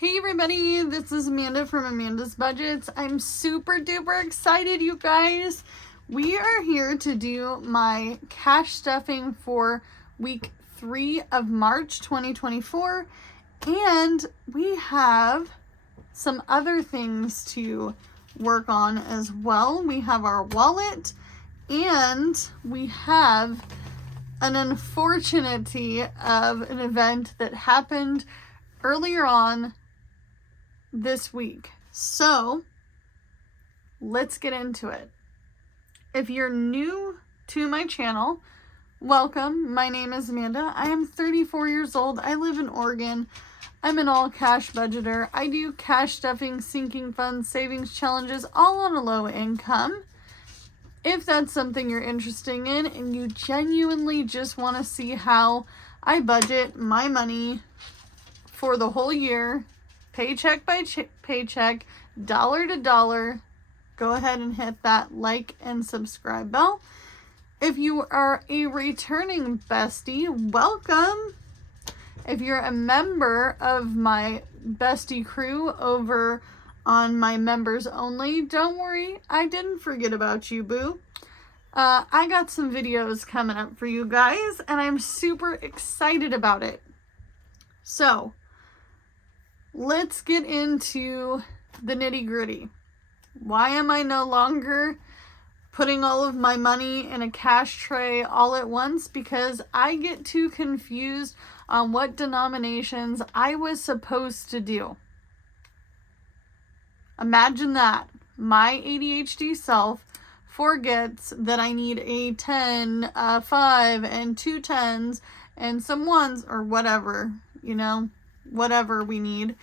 Hey everybody, this is Amanda from Amanda's Budgets. I'm super duper excited, you guys. We are here to do my cash stuffing for week 3 of March 2024, and we have some other things to work on as well. We have our wallet, and we have an unfortunity of an event that happened earlier on this week. So let's get into it. If you're new to my channel, welcome. My name is Amanda. I am 34 years old. I live in Oregon. I'm an all cash budgeter. I do cash stuffing, sinking funds, savings challenges, all on a low income. If that's something you're interested in and you genuinely just want to see how I budget my money for the whole year, paycheck by paycheck, dollar to dollar, go ahead and hit that like and subscribe bell. If you are a returning bestie, welcome. If you're a member of my bestie crew over on my members only, don't worry, I didn't forget about you, boo. I got some videos coming up for you guys, and I'm super excited about it. So let's get into the nitty-gritty. Why am I no longer putting all of my money in a cash tray all at once? Because I get too confused on what denominations I was supposed to do. Imagine that. My ADHD self forgets that I need a 10, 5, and 2 10s, and some 1s, or whatever, whatever we need.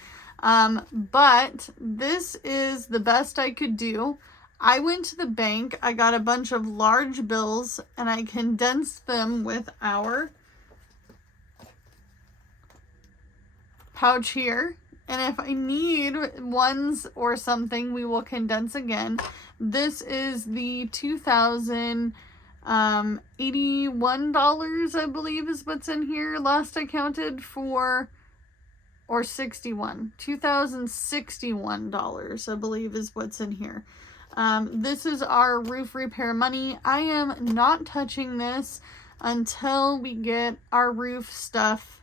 But this is the best I could do. I went to the bank, I got a bunch of large bills, and I condensed them with our pouch here. And if I need 1s or something, we will condense again. This is the $2,081, I believe is what's in here. Last I counted for, or $2,061, I believe is what's in here. This is our roof repair money. I am not touching this until we get our roof stuff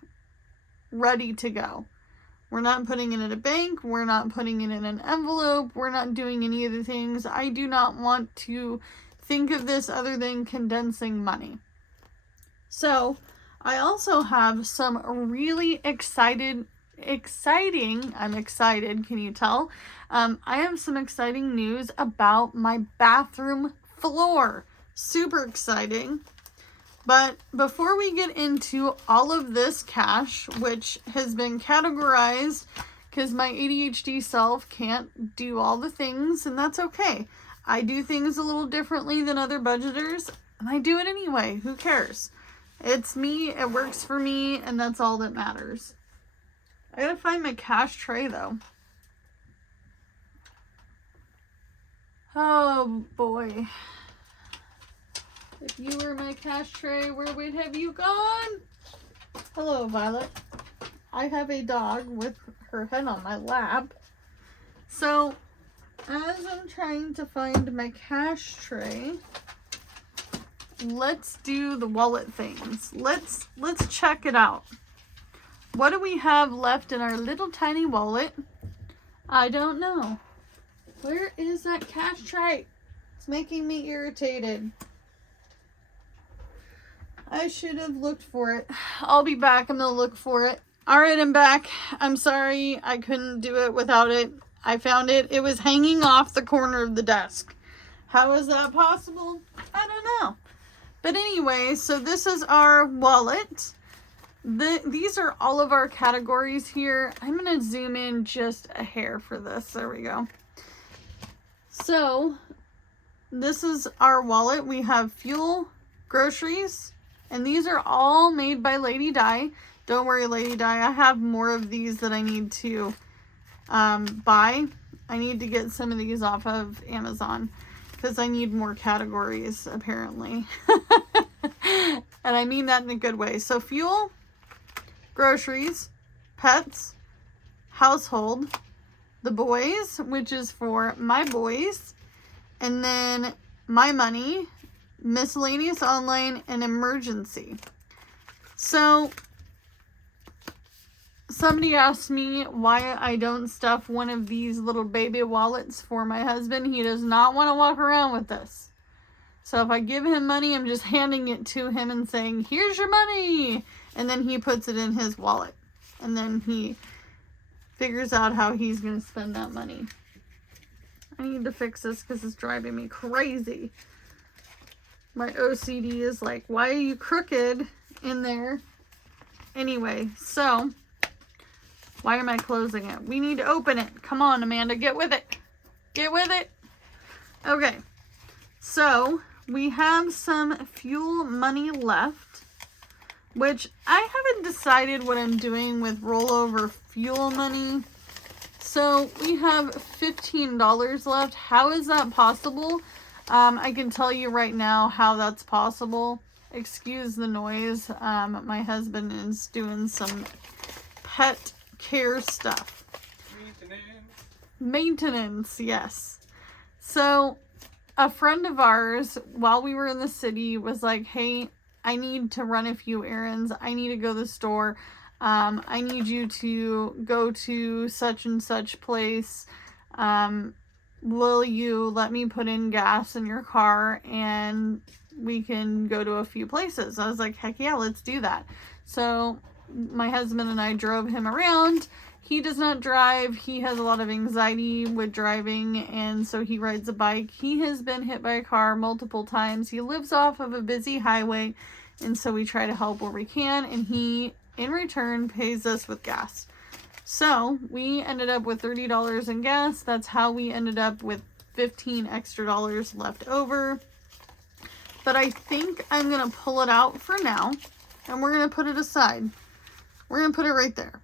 ready to go. We're not putting it in a bank. We're not putting it in an envelope. We're not doing any of the things. I do not want to think of this other than condensing money. So I also have some really exciting, I'm excited, can you tell? I have some exciting news about my bathroom floor. Super exciting. But before we get into all of this cash, which has been categorized because my ADHD self can't do all the things, and that's okay. I do things a little differently than other budgeters, and I do it anyway. Who cares? It's me, it works for me, and that's all that matters. I gotta find my cash tray, though. Oh, boy. If you were my cash tray, where would have you gone? Hello, Violet. I have a dog with her head on my lap. So, as I'm trying to find my cash tray, let's do the wallet things. Let's check it out. What do we have left in our little tiny wallet? I don't know. Where is that cash tray? It's making me irritated. I should have looked for it. I'll be back. I'm going to look for it. All right, I'm back. I'm sorry. I couldn't do it without it. I found it. It was hanging off the corner of the desk. How is that possible? I don't know. But anyway, so this is our wallet. These are all of our categories here. I'm going to zoom in just a hair for this. There we go. So this is our wallet. We have fuel, groceries, and these are all made by Lady Di. Don't worry, Lady Di. I have more of these that I need to buy. I need to get some of these off of Amazon because I need more categories, apparently. And I mean that in a good way. So fuel, groceries, pets, household, the boys, which is for my boys, and then my money, miscellaneous online, and emergency. So somebody asked me why I don't stuff one of these little baby wallets for my husband. He does not want to walk around with this. So if I give him money, I'm just handing it to him and saying, here's your money. And then he puts it in his wallet. And then he figures out how he's going to spend that money. I need to fix this because it's driving me crazy. My OCD is like, why are you crooked in there? Anyway, so why am I closing it? We need to open it. Come on, Amanda, get with it. Get with it. Okay, so we have some fuel money left, which I haven't decided what I'm doing with rollover fuel money. So we have $15 left. How is that possible? I can tell you right now how that's possible. Excuse the noise. My husband is doing some pet care stuff. Maintenance, yes. So a friend of ours, while we were in the city, was like, hey, I need to run a few errands. I need to go to the store. I need you to go to such and such place. Will you let me put in gas in your car and we can go to a few places? I was like, heck yeah, let's do that. So my husband and I drove him around. He does not drive. He has a lot of anxiety with driving, and so he rides a bike. He has been hit by a car multiple times. He lives off of a busy highway, and so we try to help where we can, and he, in return, pays us with gas. So we ended up with $30 in gas. That's how we ended up with $15 extra left over. But I think I'm going to pull it out for now, and we're going to put it aside. We're going to put it right there.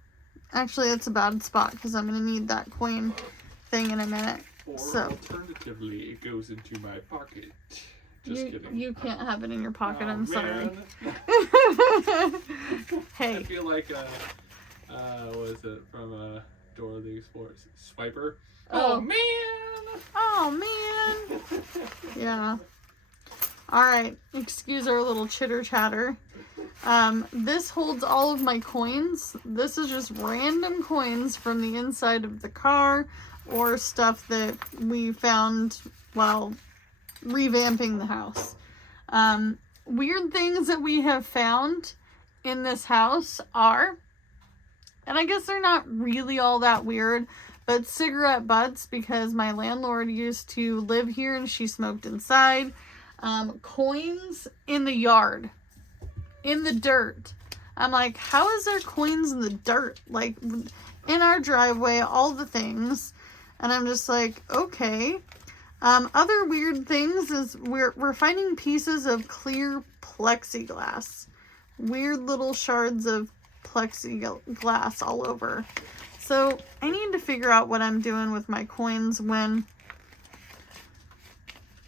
Actually, that's a bad spot because I'm going to need that coin thing in a minute. Or so, alternatively, it goes into my pocket. Just kidding. You can't have it in your pocket, I'm sorry. Hey. I feel like, what is it, from Dora the Explorer? Swiper? Oh, man! Oh, man! Yeah. Alright, excuse our little chitter chatter. This holds all of my coins. This is just random coins from the inside of the car or stuff that we found while revamping the house. Weird things that we have found in this house are, and I guess they're not really all that weird, but cigarette butts, because my landlord used to live here and she smoked inside. Coins in the yard, in the dirt. I'm like, how is there coins in the dirt? Like, in our driveway, all the things. And I'm just like, okay. Other weird things is we're finding pieces of clear plexiglass. Weird little shards of plexiglass all over. So I need to figure out what I'm doing with my coins when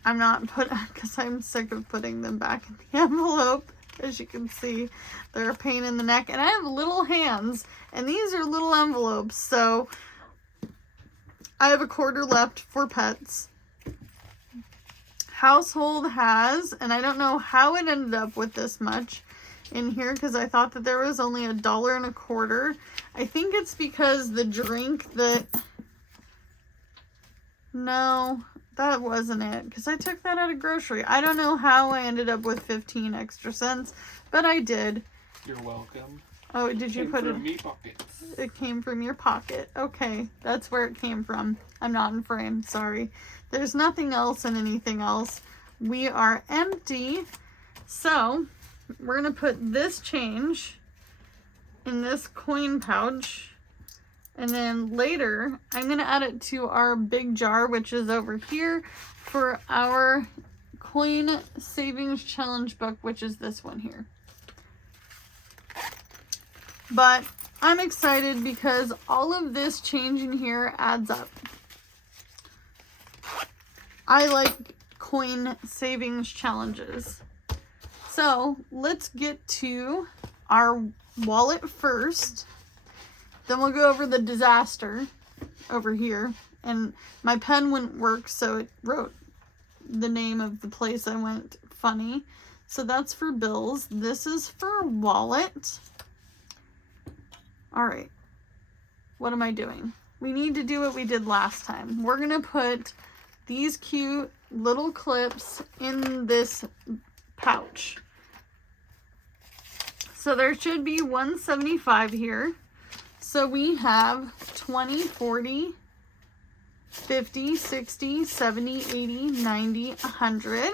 I'm not because I'm sick of putting them back in the envelope. As you can see, they're a pain in the neck. And I have little hands, and these are little envelopes. So I have a quarter left for pets. Household has, and I don't know how it ended up with this much in here because I thought that there was only $1.25. I think it's because the drink that... No, that wasn't it, because I took that at a grocery. I don't know how I ended up with 15 extra cents, but I did. You're welcome. Oh, did you put it? Me pockets. It came from your pocket. Okay, that's where it came from. I'm not in frame, sorry. There's nothing else and anything else. We are empty. So, we're going to put this change in this coin pouch. And then later, I'm going to add it to our big jar, which is over here, for our coin savings challenge book, which is this one here. But I'm excited because all of this change in here adds up. I like coin savings challenges. So let's get to our wallet first. Then we'll go over the disaster over here. And my pen wouldn't work, so it wrote the name of the place I went funny. So that's for bills. This is for wallet. All right. What am I doing? We need to do what we did last time. We're going to put these cute little clips in this pouch. So there should be 175 here. So we have 20, 40, 50, 60, 70, 80, 90, 100.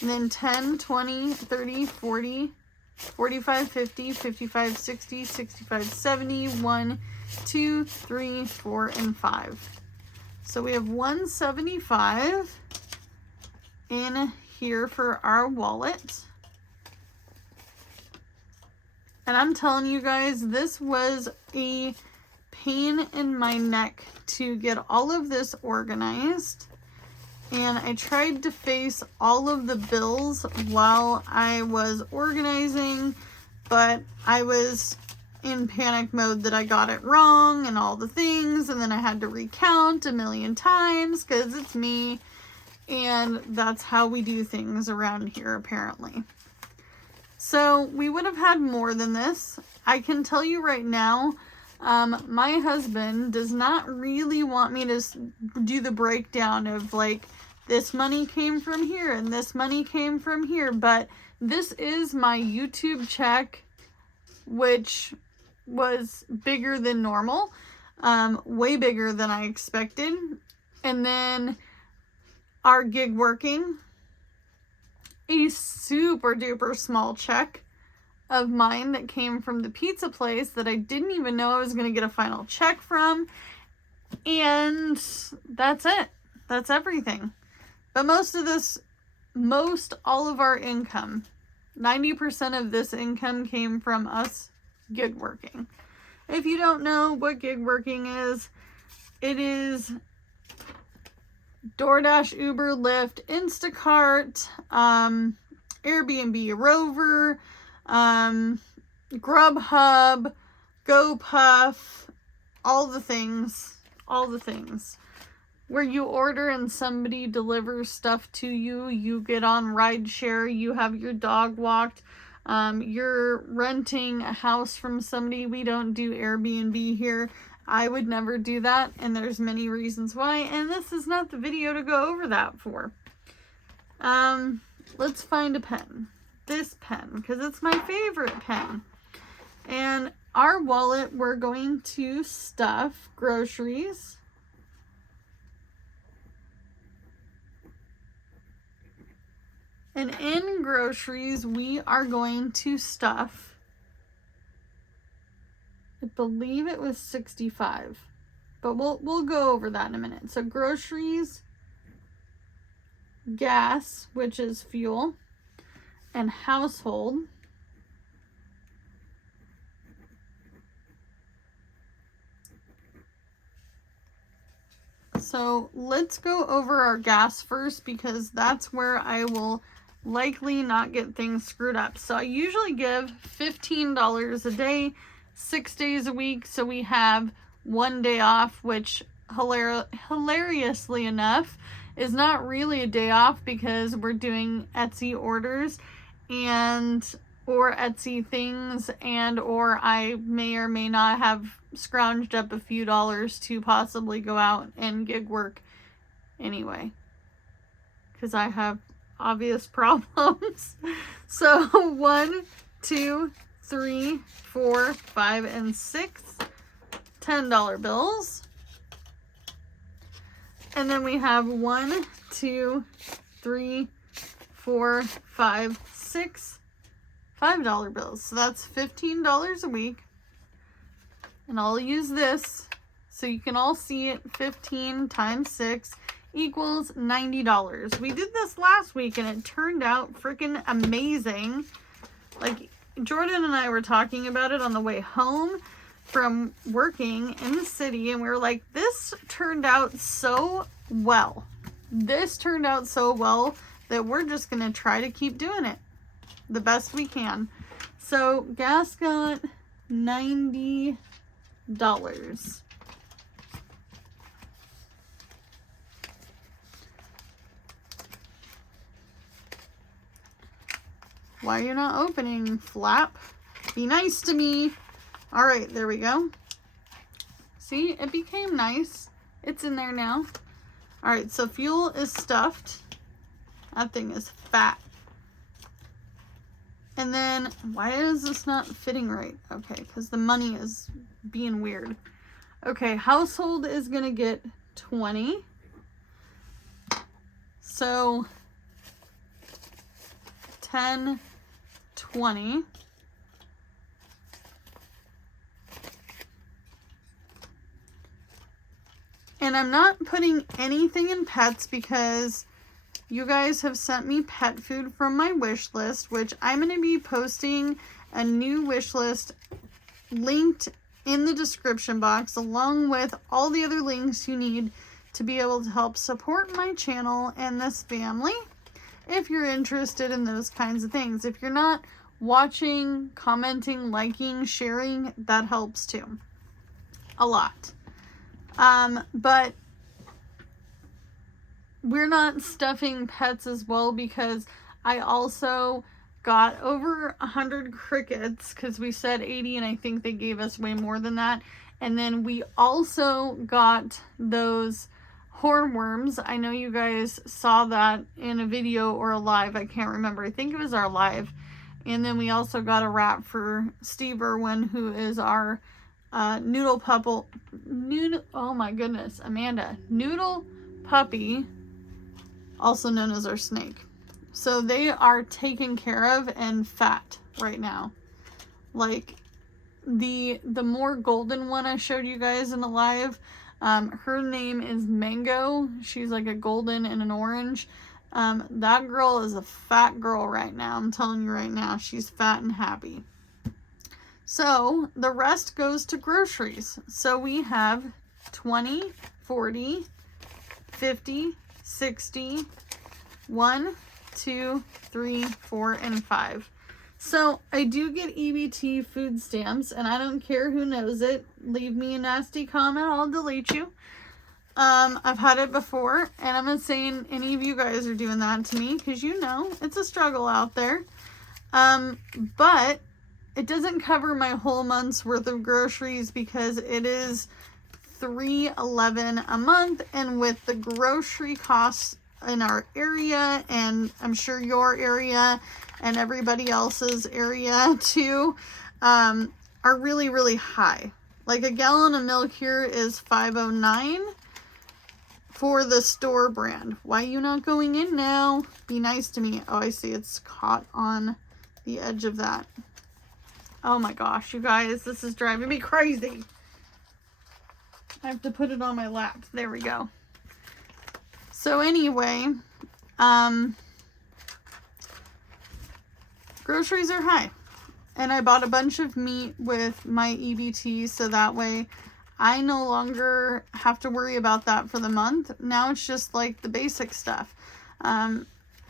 And then 10, 20, 30, 40, 45, 50, 55, 60, 65, 70, 1, 2, 3, 4, and 5. So we have 175 in here for our wallet. And I'm telling you guys, this was a pain in my neck to get all of this organized. And I tried to face all of the bills while I was organizing, but I was in panic mode that I got it wrong and all the things, and then I had to recount a million times because it's me, and that's how we do things around here apparently. So we would have had more than this. I can tell you right now, my husband does not really want me to do the breakdown of like, this money came from here and this money came from here, but this is my YouTube check, which was bigger than normal, way bigger than I expected. And then our gig working, a super duper small check of mine that came from the pizza place that I didn't even know I was going to get a final check from. And that's it. That's everything. But all of our income, 90% of this income came from us gig working. If you don't know what gig working is, it is DoorDash, Uber, Lyft, Instacart, Airbnb, Rover, Grubhub, GoPuff, all the things. Where you order and somebody delivers stuff to you, you get on rideshare, you have your dog walked, you're renting a house from somebody. We don't do Airbnb here. I would never do that, and there's many reasons why, and this is not the video to go over that for. Let's find a pen. This pen, because it's my favorite pen. And our wallet, we're going to stuff groceries. And in groceries, we are going to stuff, I believe it was 65, but we'll go over that in a minute. So groceries, gas, which is fuel, and household. So let's go over our gas first, because that's where I will likely not get things screwed up. So I usually give $15 a day, 6 days a week. So we have 1 day off, which hilariously enough is not really a day off, because we're doing Etsy orders or Etsy things, and or I may or may not have scrounged up a few dollars to possibly go out and gig work anyway, because I have obvious problems. So 1, 2, 3, 4, 5, and 6 $10 bills. And then we have 1, 2, 3, 4, 5, 6 $5 bills. So that's $15 a week. And I'll use this so you can all see it. 15 times 6 equals $90. We did this last week and it turned out freaking amazing. Like, Jordan and I were talking about it on the way home from working in the city, and we were like, this turned out so well. This turned out so well that we're just gonna try to keep doing it the best we can. So gas got 90 Why are you not opening, Flap? Be nice to me. All right, there we go. See, it became nice. It's in there now. All right, so Fuel is stuffed. That thing is fat. And then, why is this not fitting right? Okay, because the money is being weird. Okay, Household is going to get 20. So, 10, 20. And I'm not putting anything in pets because you guys have sent me pet food from my wish list, which I'm going to be posting a new wish list linked in the description box, along with all the other links you need to be able to help support my channel and this family if you're interested in those kinds of things. If you're not watching, commenting, liking, sharing, that helps too. A lot. But we're not stuffing pets as well because I also got over 100 crickets because we said 80 and I think they gave us way more than that. And then we also got those hornworms. I know you guys saw that in a video or a live. I can't remember. I think it was our live. And then we also got a wrap for Steve Irwin, who is our noodle puppy, also known as our snake. So they are taken care of and fat right now. Like the more golden one I showed you guys in the live, her name is Mango. She's like a golden and an orange. That girl is a fat girl right now. I'm telling you right now, she's fat and happy. So the rest goes to groceries. So we have 20, 40, 50, 60, 1, 2, 3, 4, and 5. So I do get EBT food stamps, and I don't care who knows it. Leave me a nasty comment, I'll delete you. I've had it before, and I'm not saying any of you guys are doing that to me, because you know, it's a struggle out there. But it doesn't cover my whole month's worth of groceries because it is $3.11 a month, and with the grocery costs in our area, and I'm sure your area and everybody else's area too, are really, really high. Like a gallon of milk here is $5.09 for the store brand. Why are you not going in now? Be nice to me. Oh, I see it's caught on the edge of that. Oh my gosh, you guys, this is driving me crazy. I have to put it on my lap. There we go. So anyway, groceries are high. And I bought a bunch of meat with my EBT, so that way I no longer have to worry about that for the month. Now it's just like the basic stuff.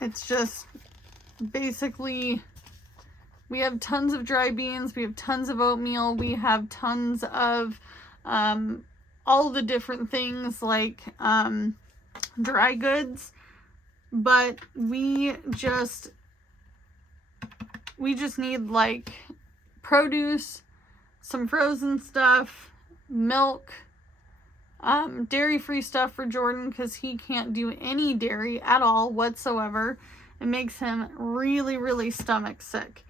It's just basically, we have tons of dry beans, we have tons of oatmeal, we have tons of all the different things like dry goods, but we just need like produce, some frozen stuff, milk, dairy-free stuff for Jordan because he can't do any dairy at all whatsoever. It makes him really, really stomach sick.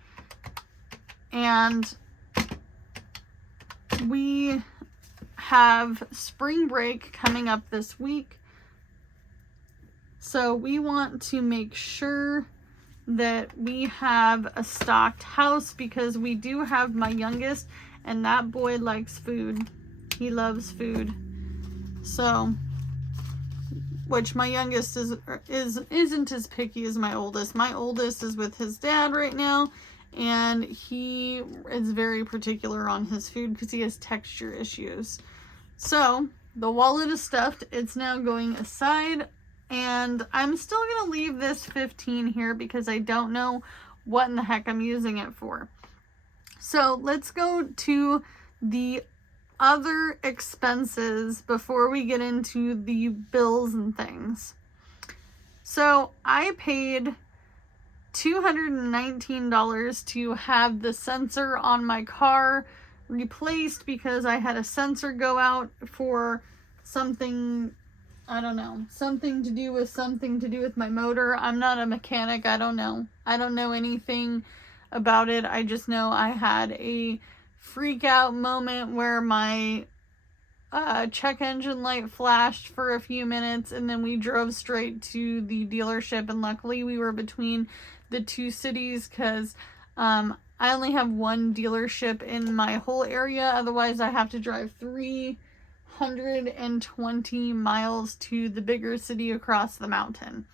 And we have spring break coming up this week. So we want to make sure that we have a stocked house because we do have my youngest, and that boy likes food. He loves food. So, which my youngest isn't as picky as my oldest. My oldest is with his dad right now, and he is very particular on his food because he has texture issues. So the wallet is stuffed. It's now going aside, and I'm still going to leave this 15 here because I don't know what in the heck I'm using it for. So let's go to the other expenses before we get into the bills and things. So I paid $219 to have the sensor on my car replaced because I had a sensor go out for something, I don't know, something to do with my motor. I'm not a mechanic. I don't know anything about it. I just know I had a freak out moment where my check engine light flashed for a few minutes, and then we drove straight to the dealership, and luckily we were between the two cities because I only have one dealership in my whole area. Otherwise I have to drive 320 miles to the bigger city across the mountain,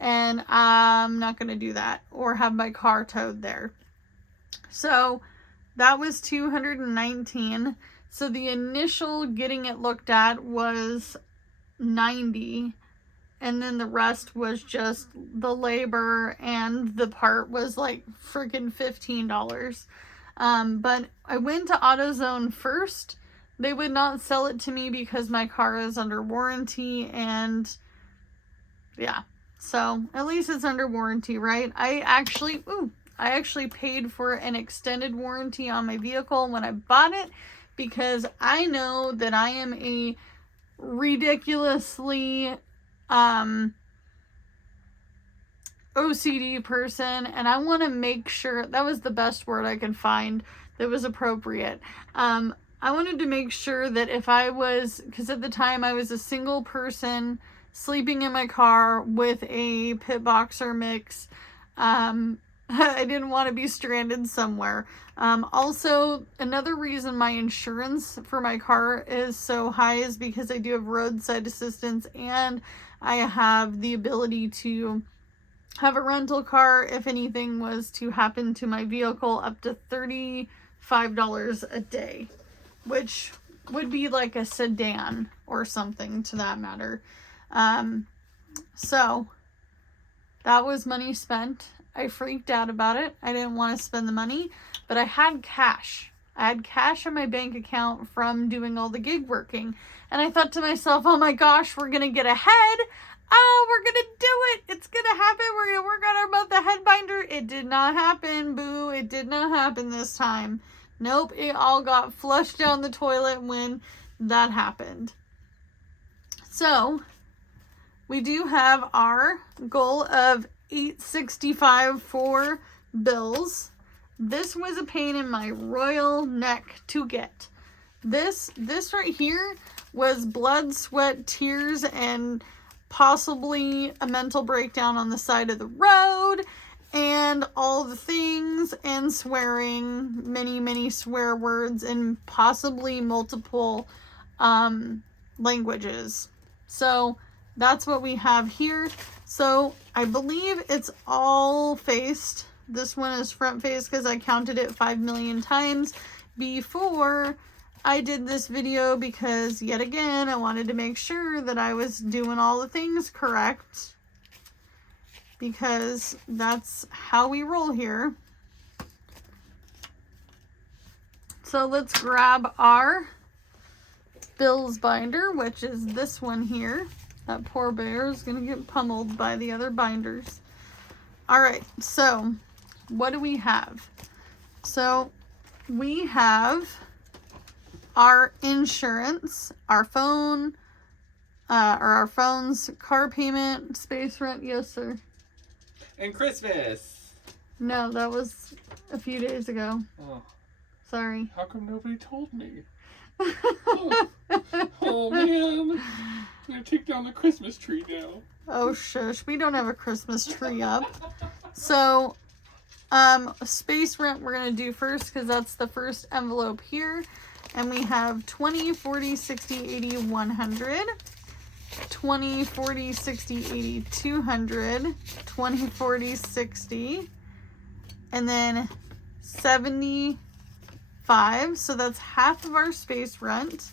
and I'm not going to do that or have my car towed there. So that was $219. So the initial getting it looked at was $90, and then the rest was just the labor, and the part was like freaking $15. But I went to AutoZone first. They would not sell it to me because my car is under warranty, and yeah, so at least it's under warranty, right? I actually paid for an extended warranty on my vehicle when I bought it, because I know that I am a ridiculously OCD person, and I want to make sure, that was the best word I could find that was appropriate. I wanted to make sure that if I was, because at the time I was a single person sleeping in my car with a pit boxer mix, I didn't want to be stranded somewhere. Also, another reason my insurance for my car is so high is because I do have roadside assistance, and I have the ability to have a rental car if anything was to happen to my vehicle, up to $35 a day, which would be like a sedan or something to that matter. So that was money spent. I freaked out about it. I didn't want to spend the money, but I had cash. I had cash in my bank account from doing all the gig working. And I thought to myself, oh my gosh, we're going to get ahead. Oh, we're going to do it. It's going to happen. We're going to work on our month ahead binder. It did not happen. Boo. It did not happen this time. Nope. It all got flushed down the toilet when that happened. So we do have our goal of $865 for bills. This was a pain in my royal neck to get. This right here was blood, sweat, tears, and possibly a mental breakdown on the side of the road, and all the things, and swearing, many swear words, and possibly multiple languages. So that's what we have here. So I believe it's all faced. This one is front faced because I counted it 5 million times before I did this video, because yet again I wanted to make sure that I was doing all the things correct, because that's how we roll here. So let's grab our bills binder, which is this one here. That poor bear is going to get pummeled by the other binders. All right, so what do we have? So we have our insurance, our phone, or our phone's car payment, space rent. Yes, sir. And Christmas. No, that was a few days ago. Oh. Sorry. How come nobody told me? Oh man. I'm gonna take down the Christmas tree now. Oh shush, we don't have a Christmas tree up. So space rent we're gonna do first, because that's the first envelope here. And we have 20, 40, 60, 80, 100, 20, 40, 60, 80, 200, 20, 40, 60, and then 75. So that's half of our space rent,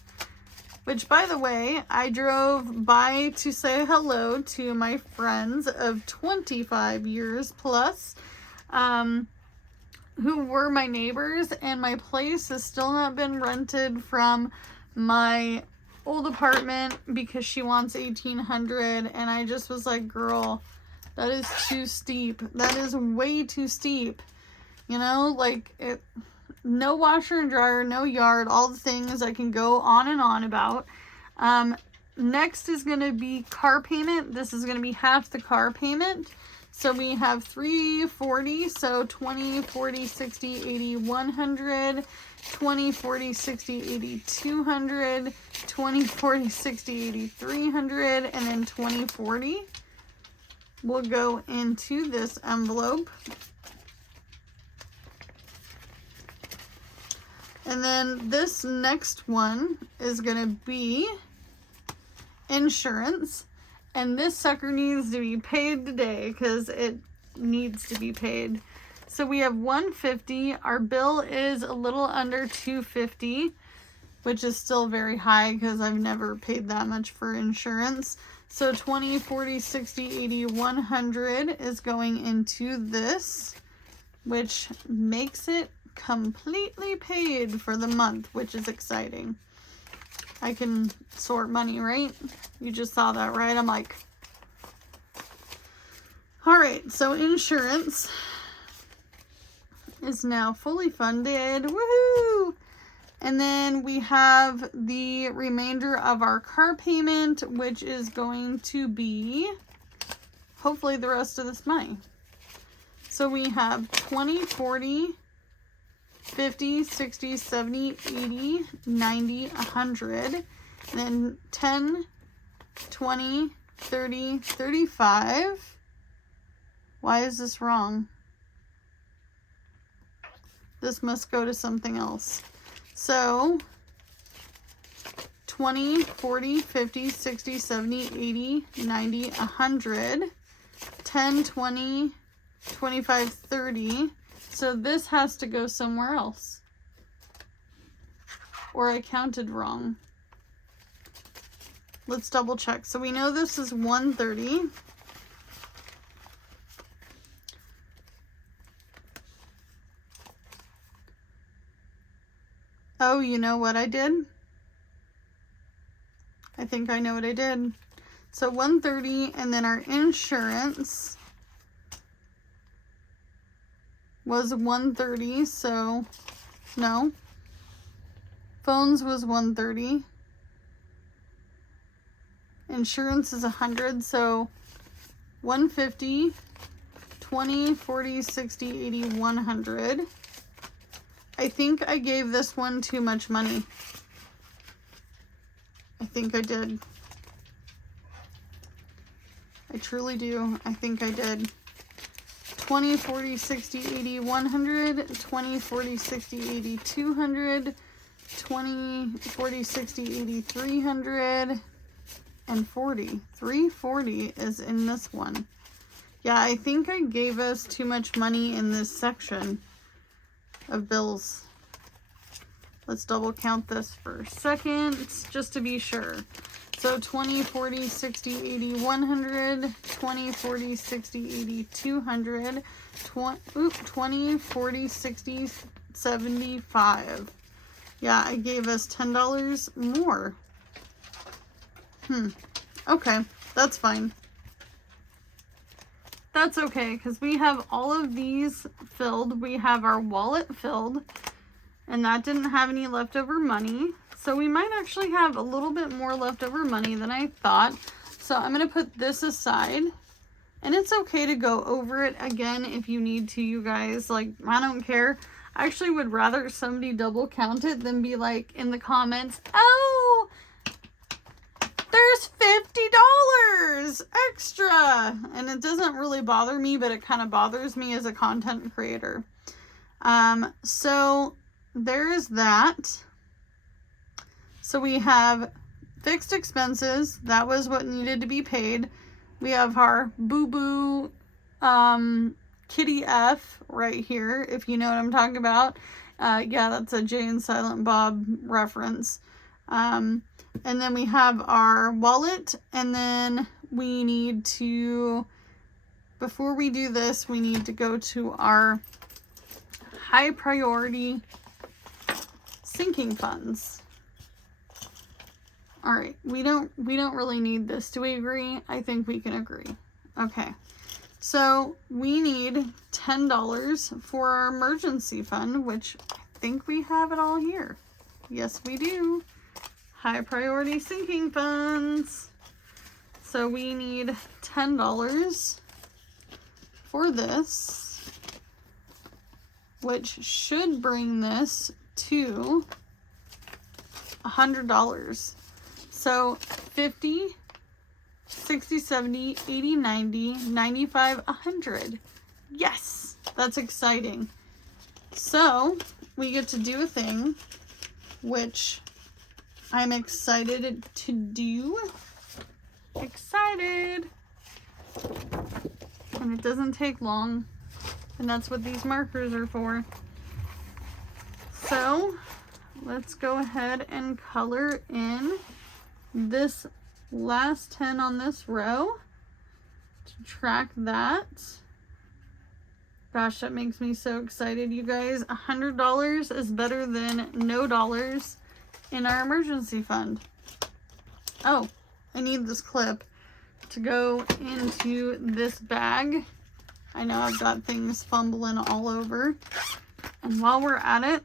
which, by the way, I drove by to say hello to my friends of 25 years plus. who were my neighbors, and my place has still not been rented from my old apartment because she wants $1,800, and I just was like, girl, that is too steep. That is way too steep. You know, like, it, no washer and dryer, no yard, all the things I can go on and on about. Next is going to be car payment. This is going to be half the car payment. So we have $340, so 20, 40, 60, 80, 100, 20, 40, 60, 80, 200, 20, 40, 60, 80, 300, and then 20, 40 will go into this envelope. And then this next one is going to be insurance. And this sucker needs to be paid today because it needs to be paid. So we have $150. Our bill is a little under $250, which is still very high because I've never paid that much for insurance. So 20, 40, 60, 80, 100 is going into this, which makes it completely paid for the month, which is exciting. I can sort money, right? You just saw that, right? I'm like, all right, so insurance is now fully funded. Woohoo! And then we have the remainder of our car payment, which is going to be hopefully the rest of this money. So we have 20, 40, 50, 60, 70, 80, 90, 100, and then 10, 20, 30, 35. Why is this wrong? This must go to something else. So 20, 40, 50, 60, 70, 80, 90, 100, 10, 20, 25, 30. So this has to go somewhere else. Or I counted wrong. Let's double check. So we know this is 130. Oh, you know what I did? I think I know what I did. So 130, and then our insurance was 130, so no. Phones was 130. Insurance is 100, so 150, 20, 40, 60, 80, 100. I think I gave this one too much money. I think I did. I truly do. I think I did. 20, 40, 60, 80, 100, 20, 40, 60, 80, 200, 20, 40, 60, 80, 300, and 40. 340 is in this one. Yeah, I think I gave us too much money in this section of bills. Let's double count this for a second, just to be sure. So 20, 40, 60, 80, 100, 20, 40, 60, 80, 200, 20, 40, 60, 75. Yeah, I gave us $10 more. Okay, that's fine. That's okay, because we have all of these filled. We have our wallet filled, and that didn't have any leftover money. So we might actually have a little bit more leftover money than I thought. So I'm going to put this aside, and it's okay to go over it again if you need to, you guys. Like, I don't care. I actually would rather somebody double count it than be like in the comments, oh, there's $50 extra. And it doesn't really bother me, but it kind of bothers me as a content creator. So there is that. So we have fixed expenses. That was what needed to be paid. We have our boo-boo Kitty F right here, if you know what I'm talking about. Yeah, that's a Jay and Silent Bob reference. And then we have our wallet, and then we need to, before we do this, we need to go to our high priority sinking funds. All right, we don't really need this. Do we agree? I think we can agree. Okay. So we need $10 for our emergency fund, which I think we have it all here. Yes, we do. High priority sinking funds. So we need $10 for this, which should bring this to $100. So 50, 60, 70, 80, 90, 95, 100. Yes, that's exciting. So we get to do a thing which I'm excited to do. Excited. And it doesn't take long. And that's what these markers are for. So let's go ahead and color in this last 10 on this row to track that. Gosh, that makes me so excited, you guys. $100 is better than no dollars in our emergency fund. Oh, I need this clip to go into this bag. I know I've got things fumbling all over. And while we're at it,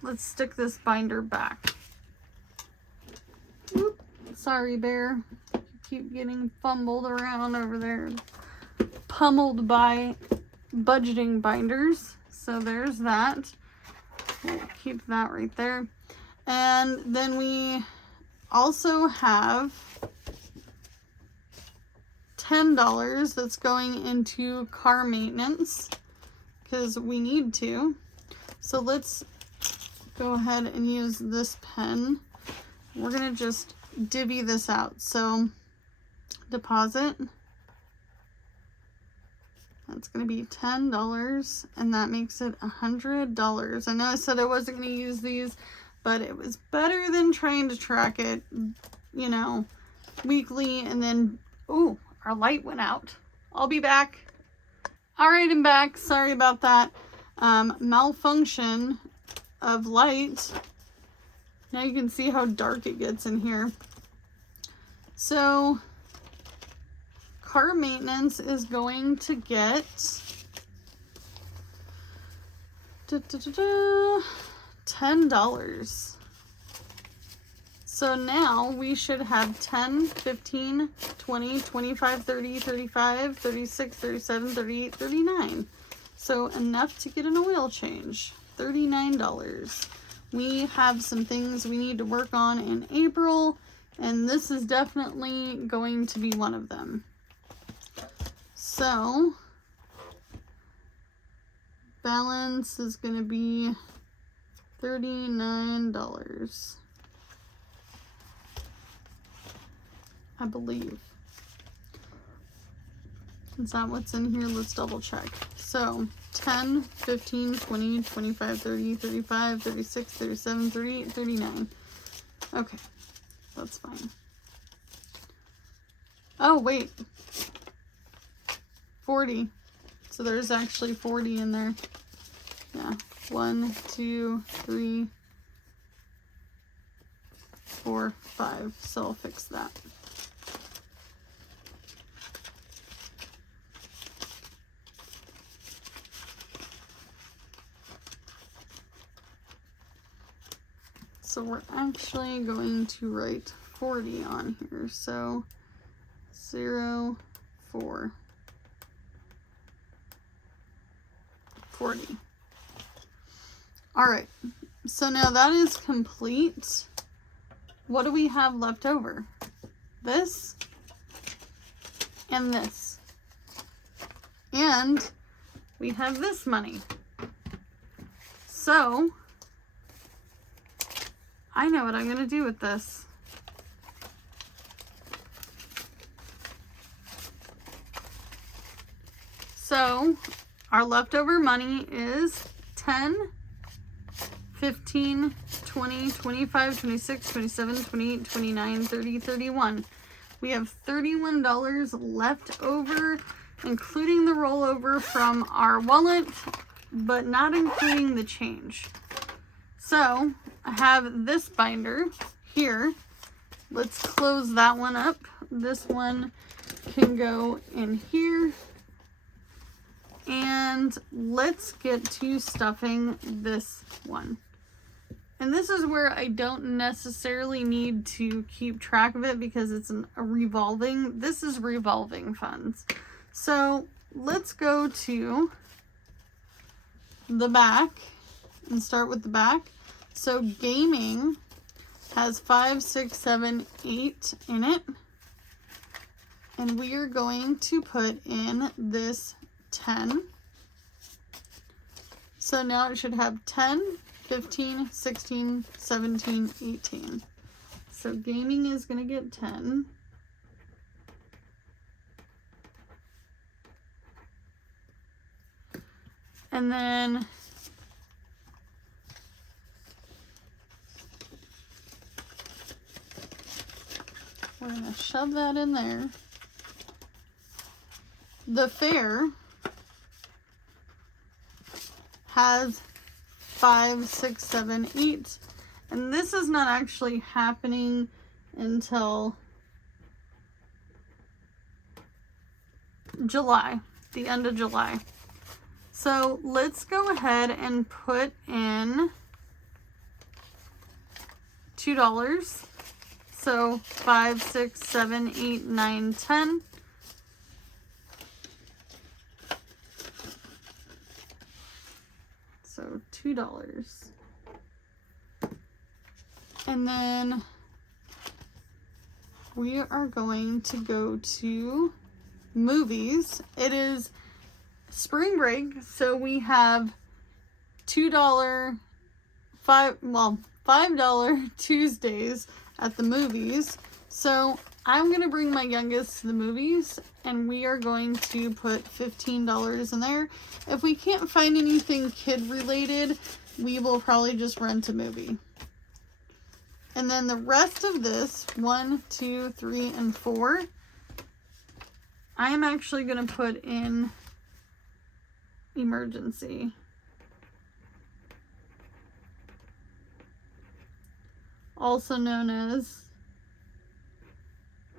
let's stick this binder back. Oop, sorry, bear. You keep getting fumbled around over there. Pummeled by budgeting binders. So there's that. We'll keep that right there. And then we also have $10 that's going into car maintenance because we need to. So let's go ahead and use this pen. We're gonna just divvy this out. So deposit, that's gonna be $10, and that makes it $100. I know I said I wasn't gonna use these, but it was better than trying to track it, you know, weekly. And then, ooh, our light went out. I'll be back. All right, I'm back. Sorry about that. Malfunction of light. Now you can see how dark it gets in here. So car maintenance is going to get $10. So now we should have 10, 15, 20, 25, 30, 35, 36, 37, 38, 39. So enough to get an oil change. $39. We have some things we need to work on in April, and this is definitely going to be one of them. So balance is going to be $39, I believe. Is that what's in here? Let's double check. So 10, 15, 20, 25, 30, 35, 36, 37, 38, 39. Okay, that's fine. Oh, wait. 40. So there's actually 40 in there. Yeah. 1, 2, 3, 4, 5. So I'll fix that. So we're actually going to write 40 on here. So 0, 4, 40. All right. So now that is complete. What do we have left over? This and this. And we have this money. So I know what I'm going to do with this. So our leftover money is 10, 15, 20, 25, 26, 27, 28, 29, 30, 31. We have $31 left over, including the rollover from our wallet but not including the change. So I have this binder here. Let's close that one up. This one can go in here. And let's get to stuffing this one. And this is where I don't necessarily need to keep track of it because it's a revolving. This is revolving funds. So let's go to the back and start with the back. So gaming has 5, 6, 7, 8 in it. And we are going to put in this 10. So now it should have 10, 15, 16, 17, 18. So gaming is going to get 10. And then we're going to shove that in there. The fair has 5, 6, 7, 8. And this is not actually happening until July, the end of July. So let's go ahead and put in $2. So 5, 6, 7, 8, 9, 10. So $2. And then we are going to go to movies. It is spring break, so we have $5 Tuesdays at the movies. So I'm gonna bring my youngest to the movies, and we are going to put $15 in there. If we can't find anything kid related, we will probably just rent a movie. And then the rest of this, 1, 2, 3, and 4, I am actually gonna put in emergency. Also known as,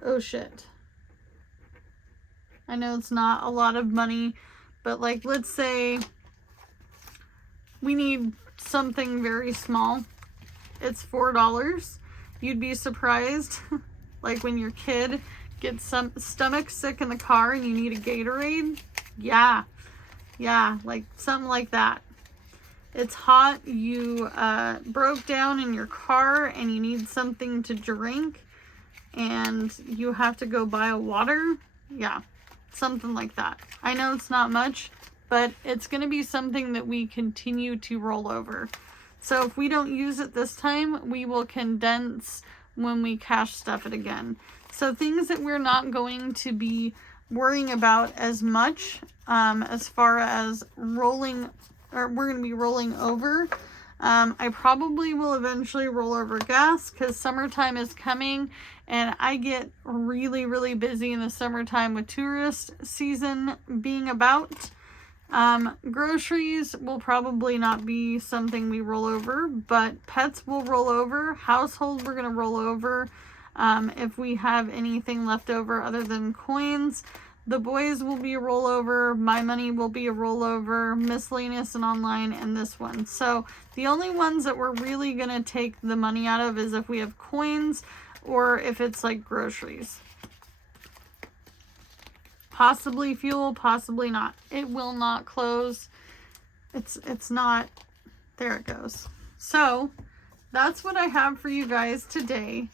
oh shit. I know it's not a lot of money, but like, let's say we need something very small. It's $4. You'd be surprised, like when your kid gets some stomach sick in the car and you need a Gatorade. Yeah, like something like that. It's hot, you broke down in your car and you need something to drink and you have to go buy a water. Yeah, something like that. I know it's not much, but it's going to be something that we continue to roll over. So if we don't use it this time, we will condense when we cash stuff it again. So things that we're not going to be worrying about as much as far as rolling, or we're going to be rolling over. I probably will eventually roll over gas because summertime is coming and I get really, really busy in the summertime with tourist season being about. Groceries will probably not be something we roll over, but pets will roll over. Household, we're going to roll over. If we have anything left over other than coins, the boys will be a rollover. My money will be a rollover. Miscellaneous and online, and this one. So the only ones that we're really going to take the money out of is if we have coins or if it's like groceries. Possibly fuel, possibly not. It will not close. It's not. There it goes. So that's what I have for you guys today.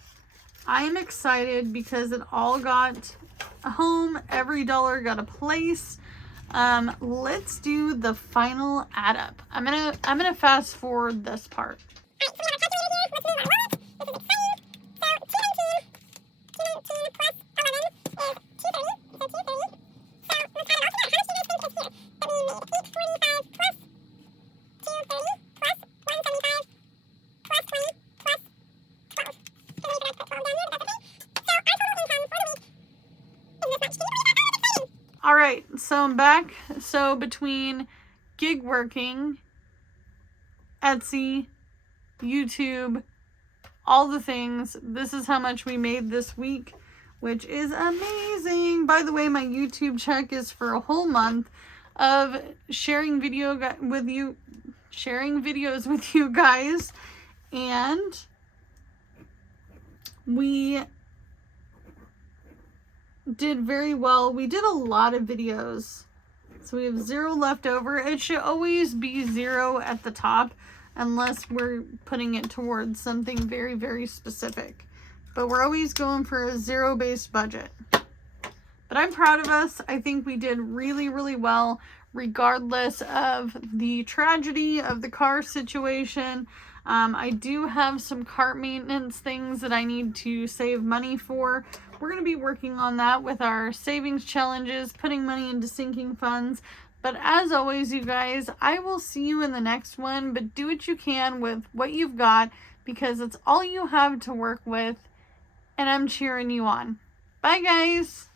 I am excited because it all got a home. Every dollar got a place. Let's do the final add up. I'm gonna fast forward this part. All right, so I'm back. So between gig working, Etsy, YouTube, all the things. This is how much we made this week, which is amazing. By the way, my YouTube check is for a whole month of sharing videos with you guys, and we did very well. We did a lot of videos, so we have 0 left over. It should always be 0 at the top unless we're putting it towards something very, very specific, but we're always going for a 0-based budget. But I'm proud of us. I think we did really, really well regardless of the tragedy of the car situation. I do have some cart maintenance things that I need to save money for. We're going to be working on that with our savings challenges, putting money into sinking funds. But as always, you guys, I will see you in the next one. But do what you can with what you've got, because it's all you have to work with. And I'm cheering you on. Bye, guys.